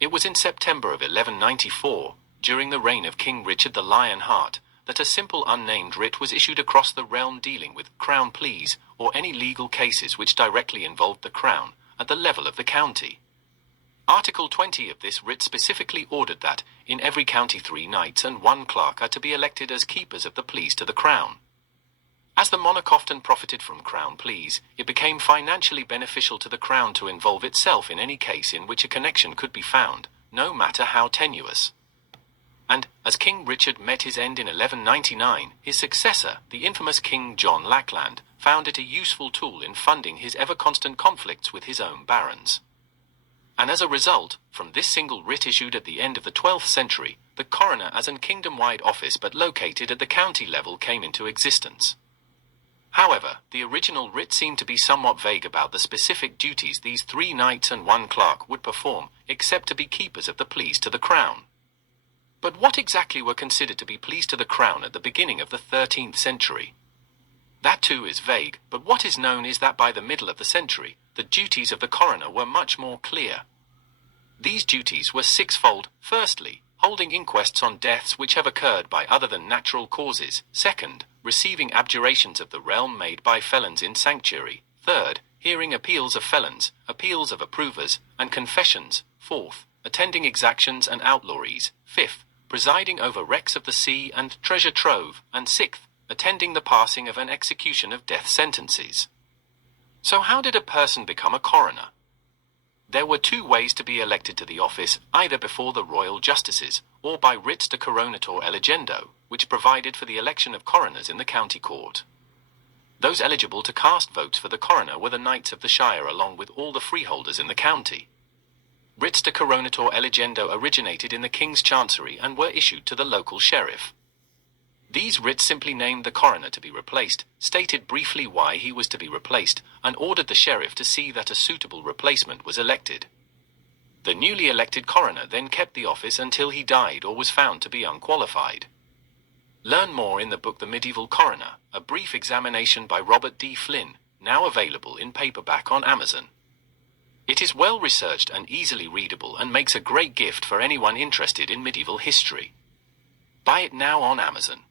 It was in September of 1194, during the reign of King Richard the Lionheart, that a simple unnamed writ was issued across the realm dealing with crown pleas or any legal cases which directly involved the crown at the level of the county. Article 20 of this writ specifically ordered that, in every county 3 knights and 1 clerk are to be elected as keepers of the pleas to the crown. As the monarch often profited from crown pleas, it became financially beneficial to the crown to involve itself in any case in which a connection could be found, no matter how tenuous. And, as King Richard met his end in 1199, his successor, the infamous King John Lackland, found it a useful tool in funding his ever-constant conflicts with his own barons. And as a result, from this single writ issued at the end of the 12th century, the coroner as an kingdom-wide office but located at the county level came into existence. However, the original writ seemed to be somewhat vague about the specific duties these 3 knights and 1 clerk would perform, except to be keepers of the pleas to the crown. But what exactly were considered to be pleas to the crown at the beginning of the 13th century? That too is vague, but what is known is that by the middle of the century, the duties of the coroner were much more clear. These duties were 6-fold. Firstly, holding inquests on deaths which have occurred by other than natural causes. Second, receiving abjurations of the realm made by felons in sanctuary. Third, hearing appeals of felons, appeals of approvers, and confessions. Fourth, attending exactions and outlawries. Fifth, presiding over wrecks of the sea and treasure trove. And sixth, attending the passing of an execution of death sentences. So how did a person become a coroner? There were 2 ways to be elected to the office, either before the royal justices, or by writs de coronator elegendo, which provided for the election of coroners in the county court. Those eligible to cast votes for the coroner were the knights of the shire along with all the freeholders in the county. Writs de coronator elegendo originated in the king's chancery and were issued to the local sheriff. These writs simply named the coroner to be replaced, stated briefly why he was to be replaced, and ordered the sheriff to see that a suitable replacement was elected. The newly elected coroner then kept the office until he died or was found to be unqualified. Learn more in the book The Medieval Coroner, a brief examination by Robert D. Flynn, now available in paperback on Amazon. It is well researched and easily readable and makes a great gift for anyone interested in medieval history. Buy it now on Amazon.